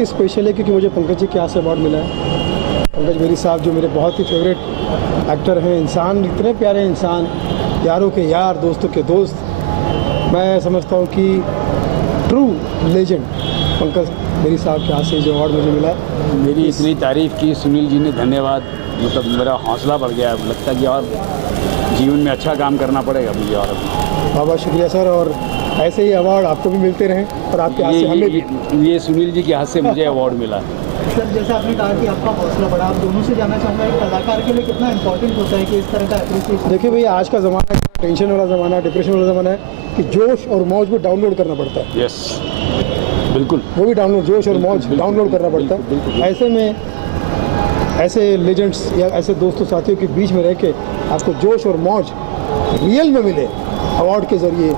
ही special है क्योंकि मुझे पंकज जी के यहाँ से अवार्ड मिला है। पंकज बेरी साहब जो मेरे बहुत ही फेवरेट एक्टर हैं, इंसान, इतने प्यारे इंसान, यारों के यार, दोस्तों के दोस्त। मैं समझता हूँ कि ट्रू लेजेंड पंकज बेरी साहब के यहाँ से जो अवार्ड मुझे मिला है। मेरी इतनी तारीफ़ की सुनील जी ने, धन्यवाद। मतलब मेरा हौसला बढ़ गया, लगता कि और जीवन में अच्छा काम करना पड़ेगा मुझे। और बहुत बहुत शुक्रिया सर, और ऐसे ही अवार्ड आपको भी मिलते रहें और आपके हाथ से हमें भी। ये सुनील जी के हाथ से मुझे अवार्ड मिला। सर जैसे आपने कहा कि आपका हौसला बढ़ा, आप दोनों से जानना चाहूँगा एक कलाकार के लिए कितना इंपॉर्टेंट होता है कि इस तरह का अप्रिसिएशन। देखिए भैया, आज का ज़माना टेंशन वाला ज़माना है, डिप्रेशन वाला ज़माना है कि जोश और मौज भी डाउनलोड करना पड़ता है। यस, बिल्कुल, वो भी डाउनलोड, जोश और मौज डाउनलोड करना पड़ता है। ऐसे में ऐसे लेजेंड्स या ऐसे दोस्तों साथियों के बीच में रह के आपको जोश और मौज रियल में मिले अवार्ड के ज़रिए,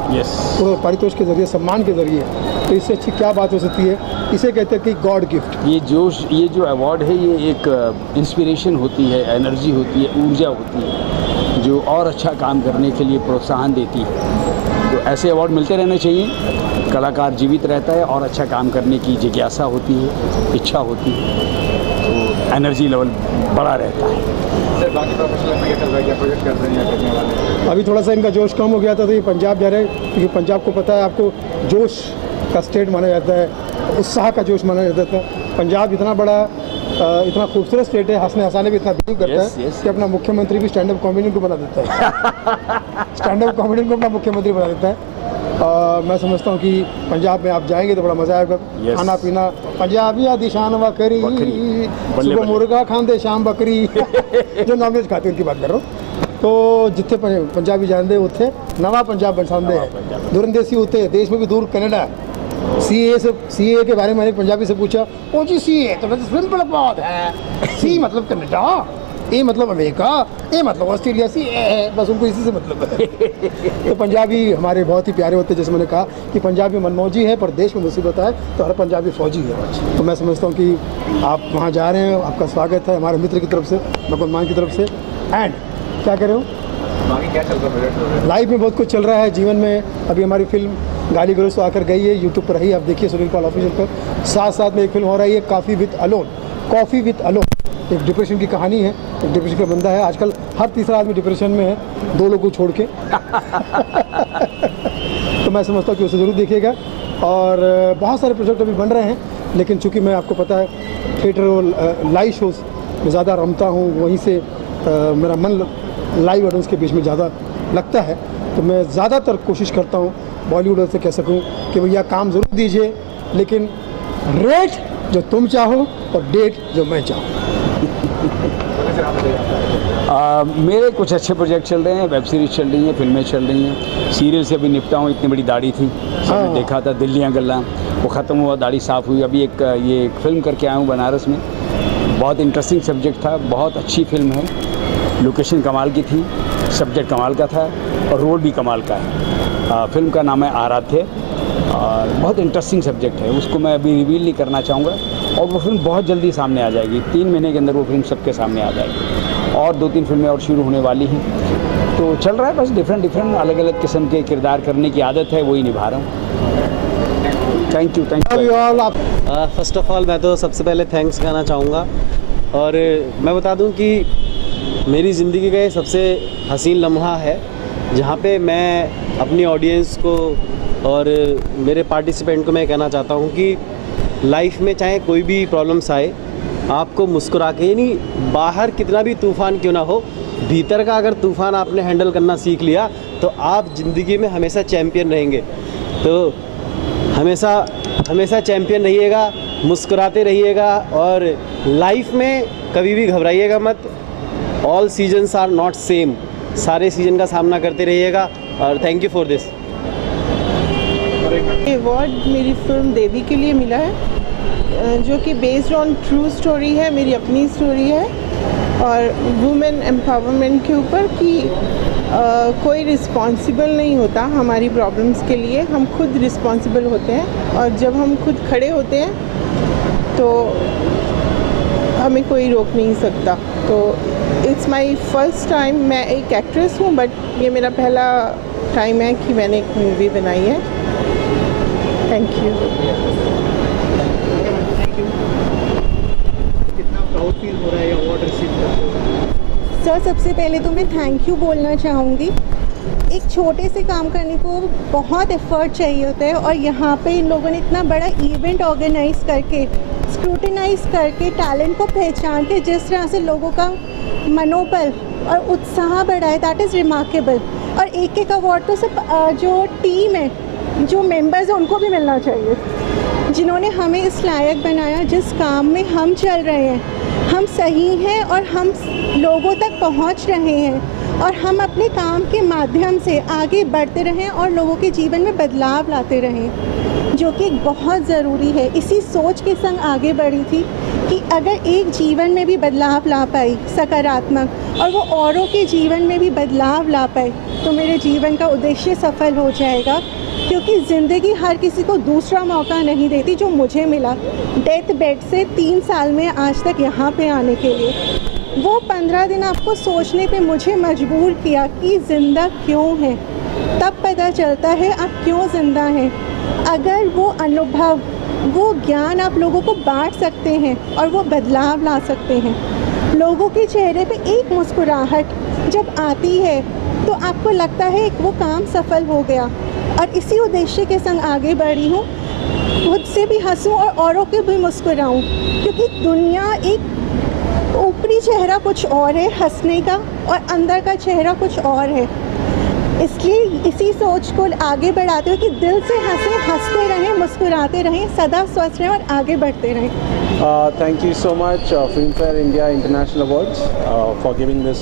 पारितोष के ज़रिए, सम्मान के ज़रिए, तो इससे अच्छी क्या बात हो सकती है। इसे कहते हैं कि गॉड गिफ्ट। ये जोश, ये जो अवार्ड है, ये एक इंस्पिरेशन होती है, एनर्जी होती है, ऊर्जा होती है, जो और अच्छा काम करने के लिए प्रोत्साहन देती है। तो ऐसे अवार्ड मिलते रहने चाहिए। कलाकार जीवित रहता है और अच्छा काम करने की जिज्ञासा होती है, इच्छा होती है, तो एनर्जी लेवल बड़ा रहता है। सर बाकी प्रोफेशनल में क्या चल रहा है, क्या प्रोजेक्ट कर रहे हैं करने वाले? अभी थोड़ा सा इनका जोश कम हो गया था, तो ये पंजाब जा रहे हैं, क्योंकि पंजाब को पता है, आपको जोश का स्टेट माना जाता है, उत्साह का जोश माना जाता है। पंजाब इतना बड़ा, इतना खूबसूरत स्टेट है, हंसने हंसाने भी इतना बिलीव करता है कि अपना मुख्यमंत्री भी स्टैंड अप कॉमेडियन को बना देता है। स्टैंड अप कॉमेडियन को अपना मुख्यमंत्री बना देता है। मैं समझता हूँ कि पंजाब में आप जाएंगे तो बड़ा मज़ा आएगा। खाना पीना पंजाबिया दिशान बकरी, सुबह मुर्गा खाते शाम बकरी। जो नॉनवेज खाते हैं उनकी बात कर रहा हूँ। तो जितने पंजाबी जानते उत्थे नवा पंजाब बसाते हैं, दूरंदेसी होते देश में भी दूर कनाडा। सीए के बारे में मैंने पंजाबी से पूछा, ओ जी सीए तो सिंपल बात है, सी मतलब कनाडा, ए मतलब अमेरिका, ए मतलब ऑस्ट्रेलिया, सी है, बस उनको इसी से मतलब है। तो पंजाबी हमारे बहुत ही प्यारे होते हैं। जैसे मैंने कहा कि पंजाबी मनमौजी है, पर देश में मुसीबत है तो हर पंजाबी फौजी है। तो मैं समझता हूँ कि आप वहाँ जा रहे हैं, आपका स्वागत है हमारे मित्र की तरफ से, भगवान मान की तरफ से। एंड क्या कह रहे हो, बाकी क्या चल रहा है? लाइफ में बहुत कुछ चल रहा है जीवन में। अभी हमारी फिल्म गाली गलौज तो आकर गई है, यूट्यूब पर रही, आप देखिए सुनील पाल ऑफिशियल पर। साथ साथ में एक फिल्म हो रही है, कॉफ़ी विद अलोन। एक डिप्रेशन की कहानी है, एक डिप्रेशन का बंदा है, आजकल हर तीसरा आदमी डिप्रेशन में है, 2 लोगों को छोड़ के। तो मैं समझता हूँ कि उसे ज़रूर देखिएगा। और बहुत सारे प्रोजेक्ट अभी बन रहे हैं, लेकिन चूँकि मैं, आपको पता है, थिएटर और लाइव शोज़ में ज़्यादा रमता हूँ, वहीं से मेरा मन लाइव ऑडियंस के बीच में ज़्यादा लगता है। तो मैं ज़्यादातर कोशिश करता हूँ बॉलीवुड से कह सकूँ कि भैया काम ज़रूर दीजिए, लेकिन रेट जो तुम चाहो और डेट जो मैं चाहूँ। मेरे कुछ अच्छे प्रोजेक्ट चल रहे हैं, वेब सीरीज़ चल रही हैं, फिल्में चल रही हैं। सीरियल से अभी निपटा हूँ, इतनी बड़ी दाढ़ी थी, सबने देखा था, दिल्लियाँ गल्ला, वो ख़त्म हुआ, दाढ़ी साफ़ हुई। अभी ये एक फ़िल्म करके आया हूँ बनारस में, बहुत इंटरेस्टिंग सब्जेक्ट था, बहुत अच्छी फिल्म है। लोकेशन कमाल की थी, सब्जेक्ट कमाल का था और रोल भी कमाल का है। फिल्म का नाम है आराध्य और बहुत इंटरेस्टिंग सब्जेक्ट है, उसको मैं अभी रिवील नहीं करना चाहूँगा। और वो फिल्म बहुत जल्दी सामने आ जाएगी, 3 महीने के अंदर वो फिल्म सबके सामने आ जाएगी। और 2-3 फिल्में और शुरू होने वाली हैं। तो चल रहा है, बस डिफरेंट अलग अलग किस्म के किरदार करने की आदत है, वही निभा रहा हूँ। Thank you first of all मैं तो सबसे पहले थैंक्स कहना चाहूँगा। और मैं बता दूँ कि मेरी ज़िंदगी का ये सबसे हसीन लम्हा है, जहाँ पे मैं अपनी ऑडियंस को और मेरे पार्टिसिपेंट को मैं कहना चाहता हूँ कि लाइफ में चाहे कोई भी प्रॉब्लम्स आए, आपको मुस्कुरा के, यानी बाहर कितना भी तूफ़ान क्यों ना हो, भीतर का अगर तूफ़ान आपने हैंडल करना सीख लिया तो आप ज़िंदगी में हमेशा चैम्पियन रहेंगे। तो हमेशा चैम्पियन रहिएगा, मुस्कुराते रहिएगा और लाइफ में कभी भी घबराइएगा मत। All seasons are not same, सारे सीजन का सामना करते रहिएगा। और thank you for this. Award मेरी फिल्म देवी के लिए मिला है, जो कि बेस्ड ऑन ट्रू स्टोरी है, मेरी अपनी स्टोरी है, और वुमेन एम्पावरमेंट के ऊपर कि कोई रिस्पॉन्सिबल नहीं होता हमारी प्रॉब्लम्स के लिए, हम खुद रिस्पॉन्सिबल होते हैं। और जब हम खुद खड़े होते हैं तो हमें कोई रोक नहीं सकता। तो इट्स माई फर्स्ट टाइम, मैं एक एक्ट्रेस हूँ, बट ये मेरा पहला टाइम है कि मैंने एक मूवी बनाई है। Thank you. फील हो रहा है ये अवार्ड रिसीव करते हुए? सर, सबसे पहले तो मैं थैंक यू बोलना चाहूँगी। एक छोटे से काम करने को बहुत एफर्ट चाहिए होता है, और यहाँ पे इन लोगों ने इतना बड़ा इवेंट ऑर्गेनाइज करके, स्क्रूटिनाइज करके, टैलेंट को पहचान के जिस तरह से लोगों का मनोबल और उत्साह बढ़ा है, दैट इज़ रिमार्केबल। और एक एक अवार्ड तो सिर्फ जो टीम है, जो मेंबर्स हैं, उनको भी मिलना चाहिए, जिन्होंने हमें इस लायक बनाया। जिस काम में हम चल रहे हैं, हम सही हैं और हम लोगों तक पहुंच रहे हैं, और हम अपने काम के माध्यम से आगे बढ़ते रहें और लोगों के जीवन में बदलाव लाते रहें, जो कि बहुत ज़रूरी है। इसी सोच के संग आगे बढ़ी थी कि अगर एक जीवन में भी बदलाव ला पाई सकारात्मक, और वो औरों के जीवन में भी बदलाव ला पाए, तो मेरे जीवन का उद्देश्य सफल हो जाएगा। क्योंकि ज़िंदगी हर किसी को दूसरा मौका नहीं देती जो मुझे मिला डेथ बेड से 3 साल में आज तक यहाँ पे आने के लिए। वो 15 दिन आपको सोचने पे मुझे मजबूर किया कि ज़िंदा क्यों है। तब पता चलता है आप क्यों ज़िंदा हैं। अगर वो अनुभव, वो ज्ञान आप लोगों को बांट सकते हैं और वो बदलाव ला सकते हैं। लोगों के चेहरे पे एक मुस्कुराहट जब आती है तो आपको लगता है कि वो काम सफल हो गया। और इसी उद्देश्य के संग आगे बढ़ी हूँ, खुद से भी हंसूँ और औरों के भी मुस्कुराऊँ, क्योंकि दुनिया एक ऊपरी चेहरा कुछ और है हंसने का, और अंदर का चेहरा कुछ और है। इसलिए इसी सोच को आगे बढ़ाते हुए कि दिल से हंसते रहें, मुस्कुराते रहें, सदा स्वस्थ रहें और आगे बढ़ते रहें। Thank you so much, Filmfare India International Awards, for giving this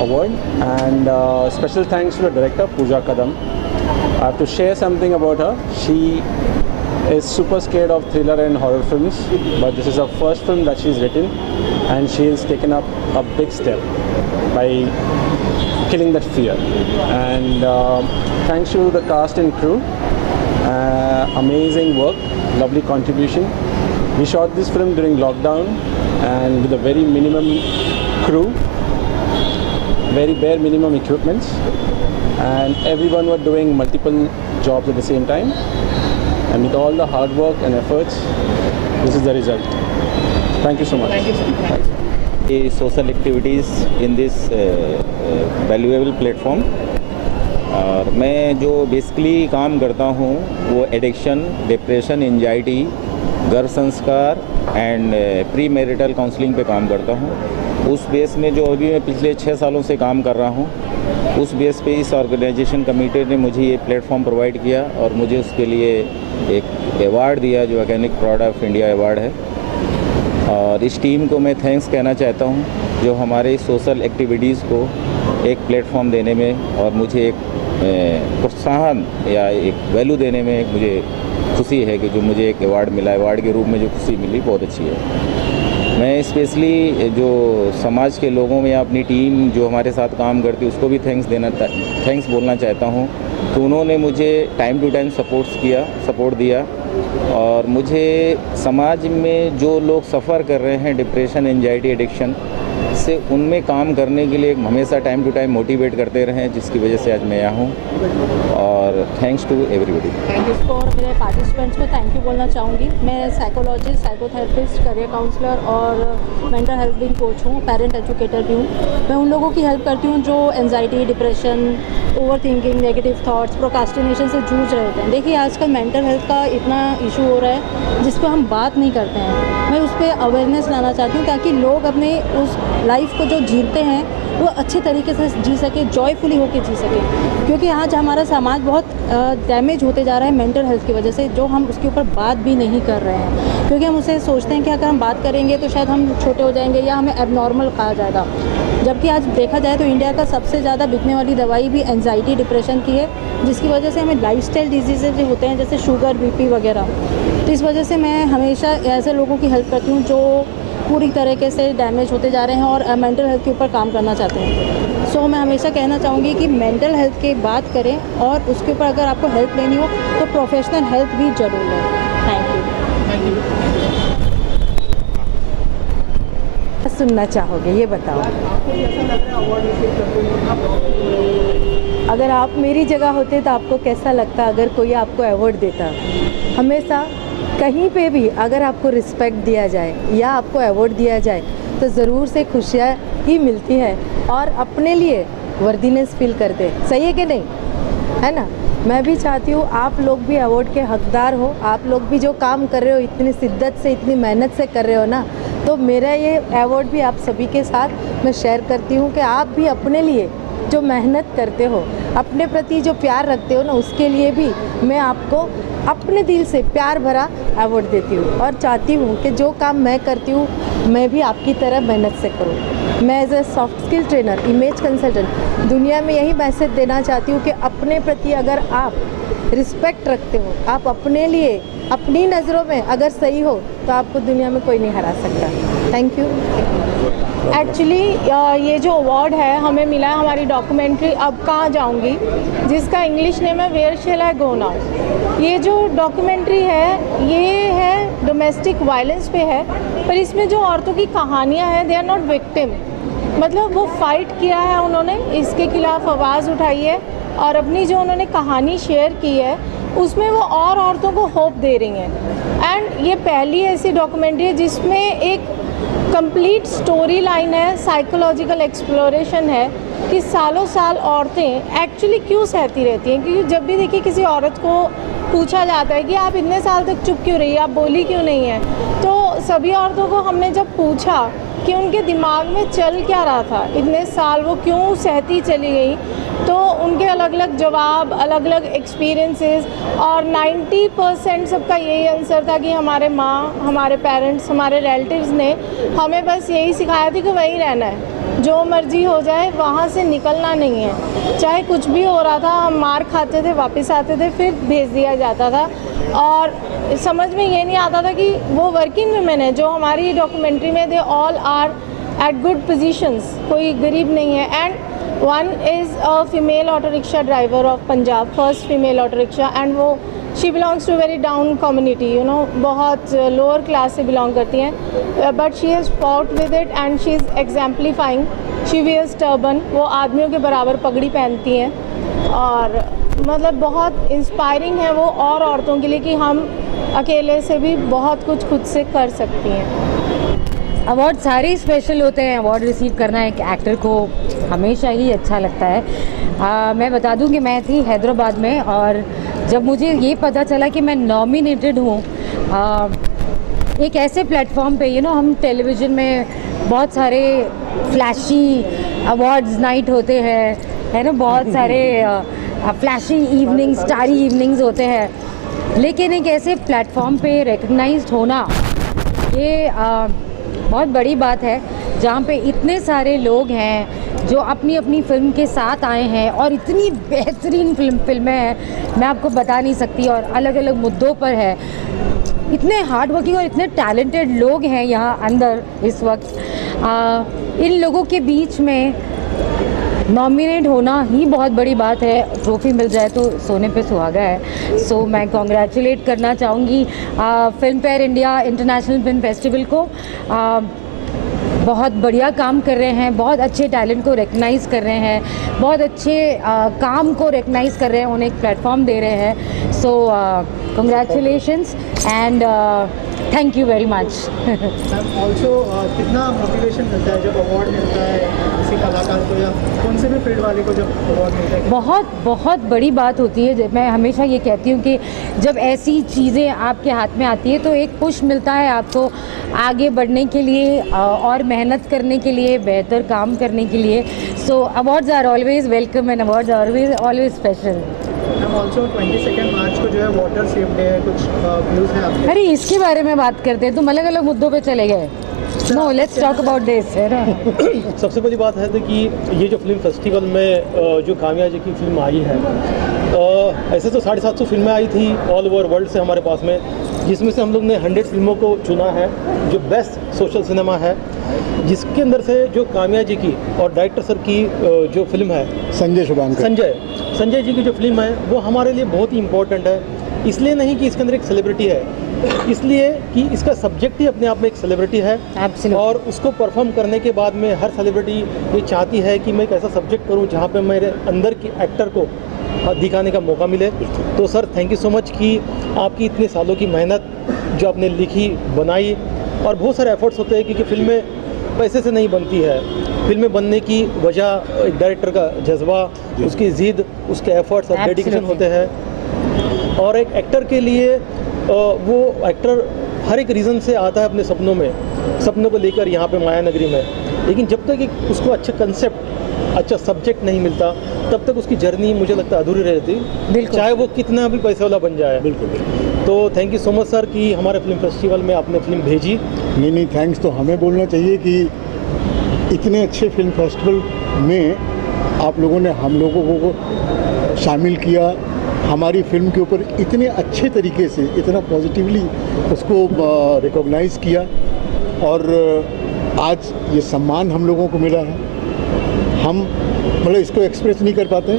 award, and special thanks to the director Pooja Kadam. I have to share something about her. She is super scared of thriller and horror films, but this is her first film that she's written, and she has taken up a big step by killing that fear. And thanks to the cast and crew, amazing work, lovely contribution. We shot this film during lockdown and with a very minimum crew, very bare minimum equipments, and everyone were doing multiple jobs at the same time. And with all the hard work and efforts, this is the result. Thank you so much. Thank you so much. Social activities in this valuable platform. और मैं जो basically काम करता हूँ वो addiction, depression, anxiety, गर्भ संस्कार and pre marital counselling पे काम करता हूँ। उस बेस में जो अभी मैं पिछले 6 सालों से काम कर रहा हूँ, उस बेस पे इस ऑर्गेनाइजेशन कमेटी ने मुझे ये प्लेटफॉर्म प्रोवाइड किया और मुझे उसके लिए एक अवार्ड दिया जो organic product of India award है। और इस टीम को मैं थैंक्स कहना चाहता हूँ जो हमारे सोशल एक्टिविटीज़ को एक प्लेटफॉर्म देने में और मुझे एक प्रोत्साहन या एक वैल्यू देने में एक मुझे खुशी है कि जो मुझे एक अवार्ड मिला, अवार्ड के रूप में जो खुशी मिली बहुत अच्छी है। मैं स्पेशली जो समाज के लोगों में या अपनी टीम जो हमारे साथ काम करती है उसको भी थैंक्स बोलना चाहता हूँ कि उन्होंने मुझे टाइम टू टाइम सपोर्ट दिया और मुझे समाज में जो लोग सफ़र कर रहे हैं डिप्रेशन, एंजाइटी, एडिक्शन से, उनमें काम करने के लिए हमेशा टाइम टू टाइम मोटिवेट करते रहे, जिसकी वजह से आज मैं यहाँ हूँ। और थैंक्स टू एवरीबॉडी। और मेरे पार्टिसिपेंट्स को थैंक यू बोलना चाहूँगी। मैं साइकोलॉजिस्ट, साइकोथेरेपिस्ट, करियर काउंसलर और मेंटल हेल्थ भी कोच हूँ, पेरेंट एजुकेटर भी हूँ। मैं उन लोगों की हेल्प करती हूँ जो anxiety, depression, over thinking, negative thoughts, procrastination से जूझ रहे होते हैं। देखिए आजकल मेंटल हेल्थ का इतना इशू हो रहा है जिस पर हम बात नहीं करते हैं। मैं उस पर अवेयरनेस लाना चाहती हूँ ताकि लोग अपने उस लाइफ को जो जीते हैं वो अच्छे तरीके से जी सके, जॉयफुली होकर जी सके। क्योंकि आज हमारा समाज बहुत डैमेज होते जा रहा है मेंटल हेल्थ की वजह से, जो हम उसके ऊपर बात भी नहीं कर रहे हैं। क्योंकि हम उसे सोचते हैं कि अगर हम बात करेंगे तो शायद हम छोटे हो जाएंगे या हमें एबनॉर्मल कहा जाएगा। जबकि आज देखा जाए तो इंडिया का सबसे ज़्यादा बिकने वाली दवाई भी एंजाइटी, डिप्रेशन की है, जिसकी वजह से हमें लाइफस्टाइल डिजीज़ होते हैं जैसे शुगर, बीपी वगैरह। तो इस वजह से मैं हमेशा ऐसे लोगों की हेल्प करती हूँ जो पूरी तरीके से डैमेज होते जा रहे हैं और मेंटल हेल्थ के ऊपर काम करना चाहते हैं। सो मैं हमेशा कहना चाहूँगी कि मेंटल हेल्थ की बात करें और उसके ऊपर अगर आपको हेल्प लेनी हो तो प्रोफेशनल हेल्प भी ज़रूर लें। Thank you. सुनना चाहोगे ये बताओ। अगर आप मेरी जगह होते तो आपको कैसा लगता अगर कोई आपको अवार्ड देता? हमेशा कहीं पे भी अगर आपको रिस्पेक्ट दिया जाए या आपको अवार्ड दिया जाए तो ज़रूर से खुशियाँ ही मिलती है और अपने लिए वर्दीनेस फील करते हैं। सही है कि नहीं, है ना? मैं भी चाहती हूँ आप लोग भी अवार्ड के हकदार हो, आप लोग भी जो काम कर रहे हो इतनी शिद्दत से, इतनी मेहनत से कर रहे हो ना, तो मेरा ये अवार्ड भी आप सभी के साथ मैं शेयर करती हूँ कि आप भी अपने लिए जो मेहनत करते हो, अपने प्रति जो प्यार रखते हो ना, उसके लिए भी मैं आपको अपने दिल से प्यार भरा अवार्ड देती हूँ और चाहती हूँ कि जो काम मैं करती हूँ मैं भी आपकी तरह मेहनत से करूँ। मैं as a soft skill trainer, image consultant दुनिया में यही मैसेज देना चाहती हूँ कि अपने प्रति अगर आप रिस्पेक्ट रखते हो, आप अपने लिए अपनी नज़रों में अगर सही हो तो आपको दुनिया में कोई नहीं हरा सकता। Thank you. एक्चुअली ये जो अवार्ड है हमें मिला है हमारी डॉक्यूमेंट्री अब कहाँ जाऊँगी, जिसका इंग्लिश नेम है where shall I go now. ये जो डॉक्यूमेंट्री है ये है डोमेस्टिक वायलेंस पे है, पर इसमें जो औरतों की कहानियाँ हैं दे आर नॉट विक्टिम, मतलब वो फाइट किया है उन्होंने, इसके खिलाफ आवाज़ उठाई है और अपनी जो उन्होंने कहानी शेयर की है उसमें वो और औरतों को होप दे रही हैं। एंड ये पहली ऐसी डॉक्यूमेंट्री है जिसमें एक कंप्लीट स्टोरी लाइन है, साइकोलॉजिकल एक्सप्लोरेशन है कि सालों साल औरतें एक्चुअली क्यों सहती रहती हैं। क्योंकि जब भी देखिए किसी औरत को पूछा जाता है कि आप इतने साल तक चुप क्यों रही, आप बोली क्यों नहीं है, तो सभी औरतों को हमने जब पूछा कि उनके दिमाग में चल क्या रहा था, इतने साल वो क्यों सहती चली गई, तो उनके अलग अलग जवाब, अलग अलग एक्सपीरियंसेस और 90% सबका यही आंसर था कि हमारे माँ, हमारे पेरेंट्स, हमारे रिलेटिव्स ने हमें बस यही सिखाया था कि वहीं रहना है, जो मर्जी हो जाए वहाँ से निकलना नहीं है। चाहे कुछ भी हो रहा था हम मार खाते थे, वापस आते थे, फिर भेज दिया जाता था। और समझ में ये नहीं आता था कि वो वर्किंग वुमेन है जो हमारी डॉक्यूमेंट्री में, they all are at good positions, कोई गरीब नहीं है। And one is a female auto rickshaw driver of Punjab, first female auto rickshaw, and वो she belongs to very down community, you know, बहुत लोअर क्लास से belong करती हैं, but she has fought with it and she is exemplifying. She wears turban, वो आदमियों के बराबर पगड़ी पहनती हैं और मतलब बहुत इंस्पायरिंग है वो और औरतों के लिए कि हम अकेले से भी बहुत कुछ खुद से कर सकती हैं। अवार्ड सारे स्पेशल होते हैं, अवार्ड रिसीव करना एक एक्टर को हमेशा ही अच्छा लगता है। मैं बता दूं कि मैं थी हैदराबाद में और जब मुझे ये पता चला कि मैं नॉमिनेटेड हूँ एक ऐसे प्लेटफॉर्म पे, यू नो, हम टेलीविज़न में बहुत सारे फ्लैशी अवार्ड्स नाइट होते हैं, है ना, बहुत सारे फ्लैशी इवनिंग, स्टारी इवनिंग्स होते हैं, लेकिन एक ऐसे प्लेटफॉर्म पे रिकग्नाइज्ड होना ये बहुत बड़ी बात है, जहाँ पे इतने सारे लोग हैं जो अपनी अपनी फिल्म के साथ आए हैं और इतनी बेहतरीन फिल्में हैं, मैं आपको बता नहीं सकती, और अलग अलग मुद्दों पर है। इतने हार्ड वर्किंग और इतने टैलेंटेड लोग हैं यहाँ अंदर इस वक्त। इन लोगों के बीच में नॉमिनेट होना ही बहुत बड़ी बात है, ट्रॉफी मिल जाए तो सोने पे सुहागा है। सो मैं कॉन्ग्रेचुलेट करना चाहूँगी film fair India International Film Festival को। बहुत बढ़िया काम कर रहे हैं, बहुत अच्छे टैलेंट को रिकग्नाइज़ कर रहे हैं, बहुत अच्छे काम को रिकग्नाइज़ कर रहे हैं, उन्हें एक प्लेटफॉर्म दे रहे हैं। सो congratulations and thank you very much. Also कितना मोटिवेशन मिलता है जब अवार्ड मिलता है किसी कलाकार को या कौन से भी फील्ड वाले को जब अवार्ड मिलता है? बहुत बहुत बड़ी बात होती है। मैं हमेशा ये कहती हूँ कि जब ऐसी चीज़ें आपके हाथ में आती है तो एक पुश मिलता है आपको आगे बढ़ने के लिए और मेहनत करने के लिए, बेहतर काम करने के लिए। So awards are always welcome and awards are always special. Also 22 March को जो है वाटर सेफ डे है, कुछ व्यूज़ हैं आपके? अरे इसके बारे में बात करते हैं, तुम अलग अलग मुद्दों पे चले गए। No, let's talk about this, है ना। सबसे बड़ी बात है तो कि ये जो फिल्म फेस्टिवल में जो कामया जी की फिल्म आई है, ऐसे तो 750 फिल्में आई थी ऑल ओवर वर्ल्ड से हमारे पास में, जिसमें से हम लोग ने 100 फिल्मों को चुना है जो बेस्ट सोशल सिनेमा है, जिसके अंदर से जो कामया जी की और डायरेक्टर सर की जो फिल्म है संजय जी की जो फिल्म है वो हमारे लिए बहुत ही इम्पोर्टेंट है। इसलिए नहीं कि इसके अंदर एक सेलिब्रिटी है, इसलिए कि इसका सब्जेक्ट ही अपने आप में एक सेलिब्रिटी है। और उसको परफॉर्म करने के बाद में हर सेलिब्रिटी ये चाहती है कि मैं एक ऐसा सब्जेक्ट करूं जहां पे मेरे अंदर के एक्टर को दिखाने का मौका मिले। तो sir thank you so much कि आपकी इतने सालों की मेहनत जो आपने लिखी बनाई, और बहुत सारे एफर्ट्स होते हैं क्योंकि फिल्में पैसे से नहीं बनती है। फिल्में बनने की वजह एक डायरेक्टर का जज्बा, उसकी ज़िद, उसके एफर्ट्स और डेडिकेशन होते हैं। और एक एक्टर के लिए वो एक्टर हर एक रीज़न से आता है अपने सपनों को लेकर यहाँ पे माया नगरी में, लेकिन जब तक एक उसको अच्छा कंसेप्ट, अच्छा सब्जेक्ट नहीं मिलता तब तक उसकी जर्नी मुझे लगता है अधूरी रहती, चाहे वो कितना भी पैसे वाला बन जाए। बिल्कुल। तो thank you so much sir कि हमारे फिल्म फेस्टिवल में आपने फिल्म भेजी। नहीं, थैंक्स तो हमें बोलना चाहिए कि इतने अच्छे फिल्म फेस्टिवल में आप लोगों ने हम लोगों को शामिल किया, हमारी फिल्म के ऊपर इतने अच्छे तरीके से, इतना पॉजिटिवली उसको रिकॉग्नाइज़ किया, और आज ये सम्मान हम लोगों को मिला है। हम मतलब इसको एक्सप्रेस नहीं कर पाते,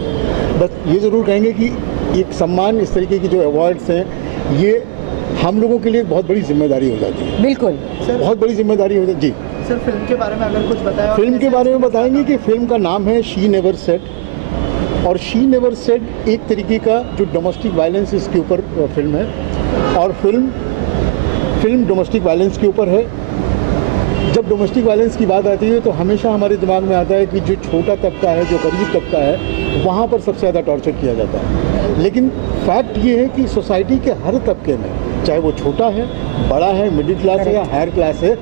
बस ये ज़रूर कहेंगे कि एक सम्मान, इस तरीके की जो अवार्ड्स हैं, ये हम लोगों के लिए बहुत बड़ी जिम्मेदारी हो जाती है। बिल्कुल बहुत बड़ी जिम्मेदारी हो जाती है। जी सर, फिल्म के बारे में अगर कुछ बताया। फिल्म के बारे में बताएंगे कि फिल्म का नाम है शी नेवर सेड, और शी नेवर सेड एक तरीके का जो डोमेस्टिक वायलेंस इसके ऊपर फिल्म है, और फिल्म डोमेस्टिक वायलेंस के ऊपर है। जब डोमेस्टिक वायलेंस की बात आती है तो हमेशा हमारे दिमाग में आता है कि जो छोटा तबका है, जो गरीब तबका है, वहाँ पर सबसे ज़्यादा टॉर्चर किया जाता है। लेकिन फैक्ट ये है कि सोसाइटी के हर तबके में, चाहे वो छोटा है, बड़ा है, मिडिल क्लास है या हायर क्लास है,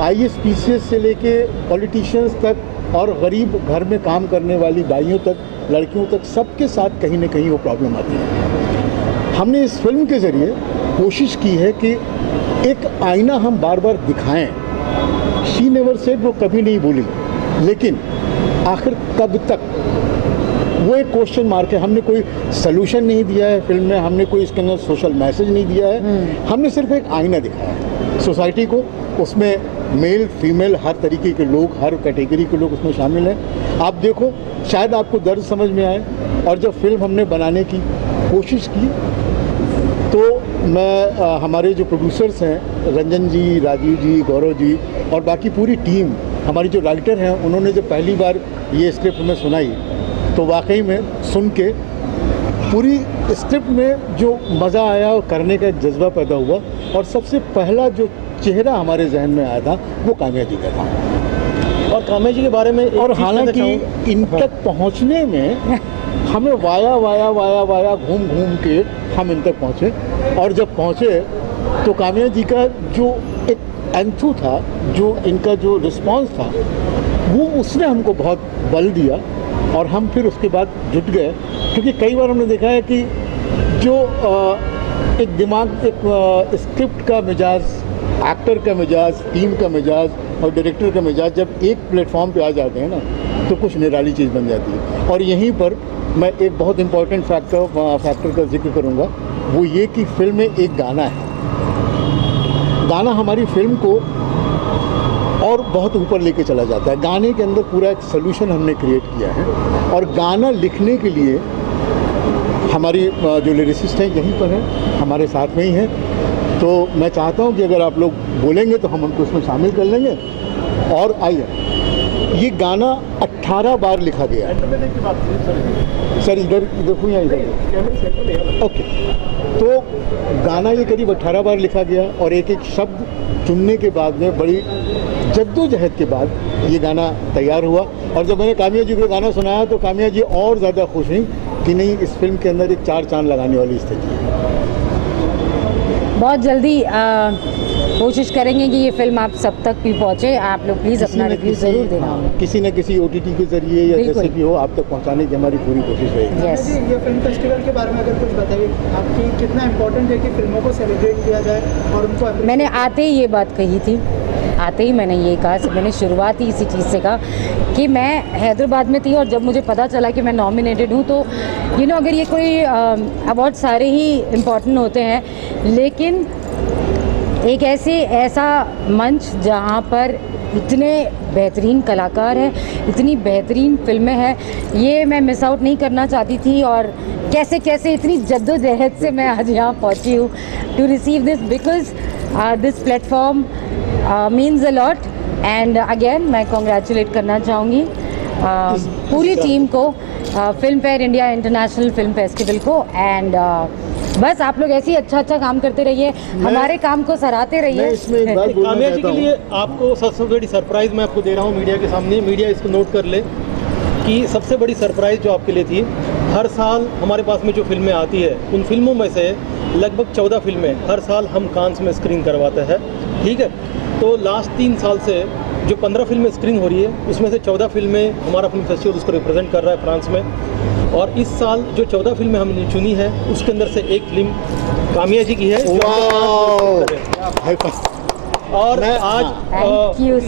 IAS PCS से लेके पॉलिटिशियंस तक और गरीब घर में काम करने वाली बाइयों तक, लड़कियों तक, सबके साथ कहीं ना कहीं वो प्रॉब्लम आती है। हमने इस फिल्म के ज़रिए कोशिश की है कि एक आईना हम बार बार दिखाएं। शी नेवर सेड वो कभी नहीं बोली, लेकिन आखिर कब तक, वो एक क्वेश्चन मार्क है। हमने कोई सलूशन नहीं दिया है फिल्म में, हमने कोई इसके अंदर सोशल मैसेज नहीं दिया है, हमने सिर्फ एक आईना दिखाया है सोसाइटी को। उसमें मेल फीमेल हर तरीके के लोग, हर कैटेगरी के लोग उसमें शामिल हैं। आप देखो, शायद आपको दर्द समझ में आए। और जब फिल्म हमने बनाने की कोशिश की तो मैं हमारे जो प्रोड्यूसर्स हैं, रंजन जी, राजीव जी, गौरव जी और बाकी पूरी टीम, हमारी जो राइटर हैं, उन्होंने जब पहली बार ये स्क्रिप्ट हमें सुनाई तो वाकई में सुन के पूरी स्क्रिप्ट में जो मज़ा आया और करने का एक जज्बा पैदा हुआ, और सबसे पहला जो चेहरा हमारे जहन में आया था वो काम्या जी का था। और काम्या जी के बारे में और हालांकि इन तक पहुंचने में हमें वाया घूम के हम इन तक पहुंचे, और जब पहुंचे तो काम्या जी का जो एक एंथू था, जो इनका जो रिस्पांस था, वो उसने हमको बहुत बल दिया, और हम फिर उसके बाद जुट गए। क्योंकि कई बार हमने देखा है कि जो एक दिमाग, एक स्क्रिप्ट का मिजाज, एक्टर का मिजाज, टीम का मिजाज और डायरेक्टर का मिजाज जब एक प्लेटफॉर्म पे आ जाते हैं ना, तो कुछ निराली चीज़ बन जाती है। और यहीं पर मैं एक बहुत इम्पॉर्टेंट फैक्टर का जिक्र करूँगा, वो ये कि फिल्म में एक गाना है। गाना हमारी फिल्म को और बहुत ऊपर लेके चला जाता है। गाने के अंदर पूरा एक सलूशन हमने क्रिएट किया है, और गाना लिखने के लिए हमारी जो लिरिसिस्ट हैं यहीं पर हैं, हमारे साथ में ही हैं। तो मैं चाहता हूं कि अगर आप लोग बोलेंगे तो हम उनको उसमें शामिल कर लेंगे। और आइए, ये गाना 18 बार लिखा गया है। सर इधर देखूँ या इधर? ओके। तो गाना ये करीब 18 बार लिखा गया, और एक एक शब्द चुनने के बाद में बड़ी जद्दोजहद के बाद ये गाना तैयार हुआ। और जब मैंने काम्या जी को गाना सुनाया तो काम्या जी और ज़्यादा खुश हुई कि नहीं, इस फिल्म के अंदर एक 4 चांद लगाने वाली स्थिति है। बहुत जल्दी कोशिश करेंगे कि ये फिल्म आप सब तक भी पहुँचे। आप लोग प्लीज़ अपना रिव्यू ज़रूर देना। किसी न किसी OTT के ज़रिए या जैसे भी हो, आप तक पहुँचाने की हमारी पूरी कोशिश रहेगी। यस। ये फिल्म फेस्टिवल के बारे में अगर कुछ बताइए, आपकी कितना इम्पोर्टेंट है कि फिल्मों को सेलिब्रेट किया जाए और उनको। मैंने आते ही ये बात कही थी, आते ही मैंने ये कहा, मैंने शुरुआत ही इसी चीज़ से कहा कि मैं हैदराबाद में थी, और जब मुझे पता चला कि मैं नॉमिनेटेड हूँ तो अगर ये कोई अवार्ड सारे ही इम्पॉर्टेंट होते हैं, लेकिन एक ऐसा मंच जहाँ पर इतने बेहतरीन कलाकार हैं, इतनी बेहतरीन फिल्में हैं, ये मैं मिस आउट नहीं करना चाहती थी। और कैसे कैसे इतनी जद्दोजहद से मैं आज यहाँ पहुँची हूँ to receive this, because this platform means a lot. And again मैं कॉन्ग्रेचुलेट करना चाहूँगी पूरी टीम को, Filmfare India International Film Festival को। एंड बस आप लोग ऐसे ही अच्छा काम करते रहिए, हमारे काम को सराहते रहिए। काम्या जी के लिए आपको सबसे बड़ी सरप्राइज़ मैं आपको दे रहा हूँ मीडिया के सामने, मीडिया इसको नोट कर ले कि सबसे बड़ी सरप्राइज़ जो आपके लिए थी, हर साल हमारे पास में जो फिल्में आती है उन फिल्मों में से लगभग 14 फिल्में हर साल हम कांस में स्क्रीन करवाते हैं, ठीक है। तो लास्ट 3 साल से जो 15 फिल्में स्क्रीन हो रही है उसमें से 14 फिल्में हमारा फिल्म फेस्टिवल उसको रिप्रेजेंट कर रहा है फ्रांस में। और इस साल जो 14 फिल्में हमने चुनी है उसके अंदर से एक फिल्म काम्या जी की है और आज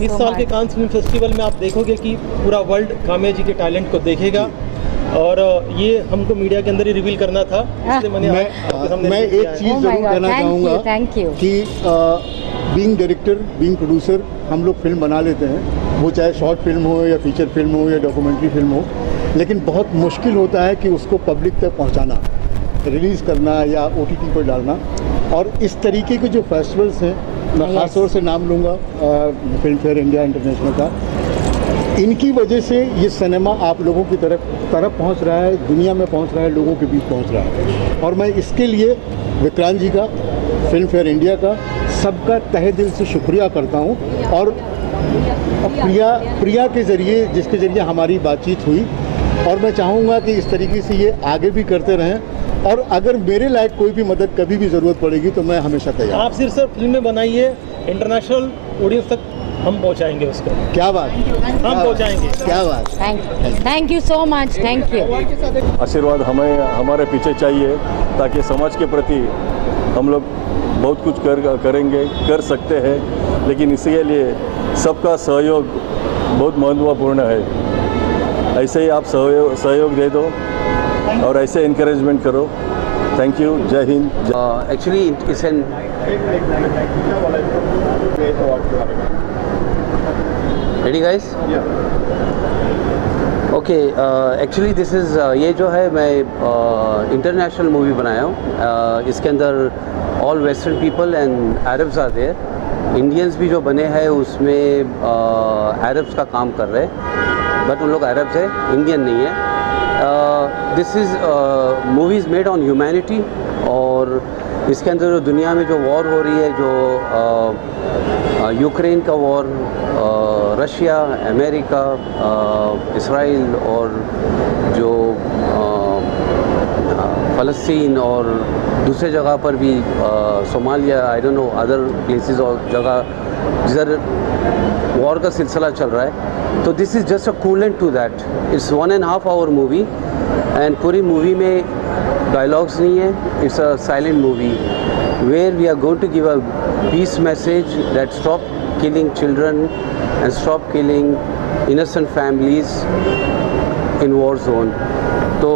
इस साल के कांस फिल्म फेस्टिवल में आप देखोगे कि पूरा वर्ल्ड काम्या जी के टैलेंट को देखेगा और ये हमको मीडिया के अंदर ही रिवील करना था, इसलिए मैं एक चीज़ जरूर कहना चाहूँगा कि बीइंग डायरेक्टर, बीइंग प्रोड्यूसर, हम लोग फिल्म बना लेते हैं, वो चाहे शॉर्ट फिल्म हो या फीचर फिल्म हो या डॉक्यूमेंट्री फिल्म हो, लेकिन बहुत मुश्किल होता है कि उसको पब्लिक तक पहुंचाना, रिलीज़ करना या OTT पर डालना। और इस तरीके के जो फेस्टिवल्स हैं, मैं ख़ास तौर से नाम लूँगा फिल्म फेयर इंडिया इंटरनेशनल का, इनकी वजह से ये सिनेमा आप लोगों की तरफ पहुंच रहा है, दुनिया में पहुंच रहा है, लोगों के बीच पहुंच रहा है। और मैं इसके लिए विक्रांत जी का, फिल्म फेयर इंडिया का, सबका तहे दिल से शुक्रिया करता हूं। और प्रिया के ज़रिए, जिसके ज़रिए हमारी बातचीत हुई, और मैं चाहूँगा कि इस तरीके से ये आगे भी करते रहें। और अगर मेरे लायक कोई भी मदद कभी भी ज़रूरत पड़ेगी तो मैं हमेशा तैयार। आप सिर्फ फिल्में बनाइए, इंटरनेशनल ऑडियंस तक हम पहुंचाएंगे उसको। क्या बात, हम पहुंचाएंगे। क्या बात, thank you so much, thank you. आशीर्वाद हमें हमारे पीछे चाहिए ताकि समाज के प्रति हम लोग बहुत कुछ करेंगे, कर सकते हैं, लेकिन इसके लिए सबका सहयोग बहुत महत्वपूर्ण है। ऐसे ही आप सहयोग दे दो और ऐसे इनकरेजमेंट करो। थैंक यू, जय Hind. Actually it's an ready guys, okay, actually this is ये जो है मैं इंटरनेशनल मूवी बनाया हूँ। इसके अंदर all western people and Arabs are there. Indians भी जो बने हैं उसमें अरब्स का काम कर रहे हैं, बट उन लोग अरब्स है, इंडियन नहीं है। This is movies made on humanity. और इसके अंदर जो दुनिया में जो वॉर हो रही है, जो यूक्रेन का वॉर, रशिया, अमेरिका, इसराइल और जो फ़लस्तीन और दूसरे जगह पर भी Somalia, I don't know other places और जगह जिधर वॉर का सिलसिला चल रहा है, तो this is just a coolant to that. It's 1.5 hour movie and पूरी मूवी में डायलॉग्स नहीं है, it's a silent movie where we are going to give a peace message that stop killing children and stop killing innocent families in war zone. So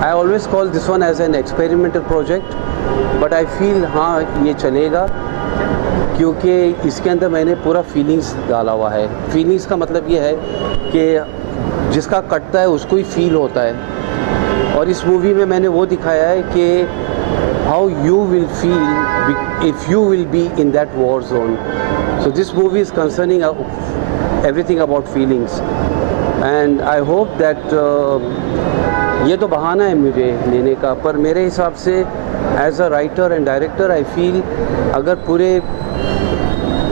I always call this one as an experimental project, but I feel हाँ ये चलेगा क्योंकि इसके अंदर मैंने पूरा feelings डाला हुआ है। फीलिंग्स का मतलब ये है कि जिसका कटता है उसको ही फील होता है। और इस मूवी में मैंने वो दिखाया है कि how you will feel if you will be in that war zone. So this movie is concerning everything about feelings, and I hope that ये तो बहाना है मुझे लेने का, पर मेरे हिसाब से as a writer and director I feel अगर पूरे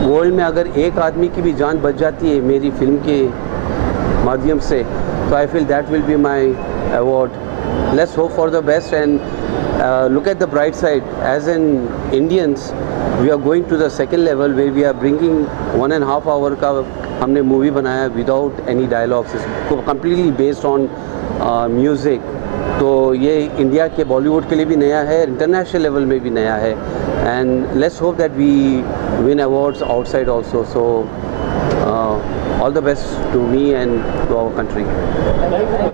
वर्ल्ड में अगर एक आदमी की भी जान बच जाती है मेरी फिल्म के माध्यम से, तो I feel that will be my award. Let's hope for the best and look at the bright side. As in Indians, we are going to the second level where we are bringing 1.5 hour का हमने movie बनाया without any dialogues, completely based on music. तो ये India के बॉलीवुड के लिए भी नया है, इंटरनेशनल लेवल में भी नया है, and let's hope that we win awards outside also. So all the best to me and to our country.